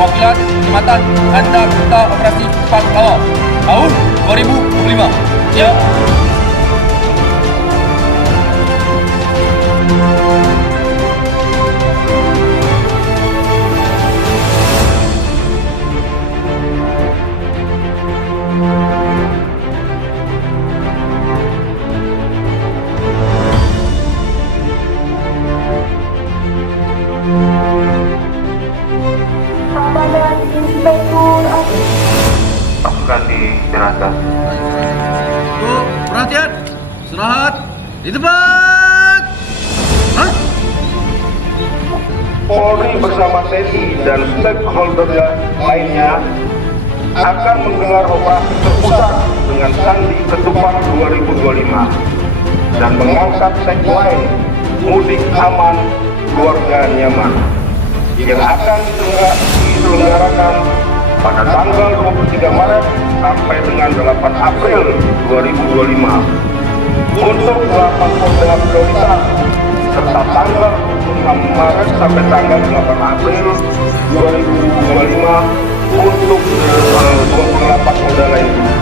perwakilan Kecamatan Anda Kota Operasi Cepat Lawak tahun 2025. Siap. Komandan Inspektur Agus. Pasukan di jenazah. Tuh, perhatian. Istirahat. Di tempat. Hah? Polri bersama TNI dan stakeholder lainnya akan menggelar operasi terpusat dengan Sandi Ketupat 2025 dan mengangkat tagline mudik aman, keluarga nyaman yang akan diselenggarakan pada tanggal 23 Maret sampai dengan 8 April 2025 untuk 8 Polda prioritas serta tanggal 26 Maret sampai tanggal 8 April 2025 untuk 28 Polda lainnya.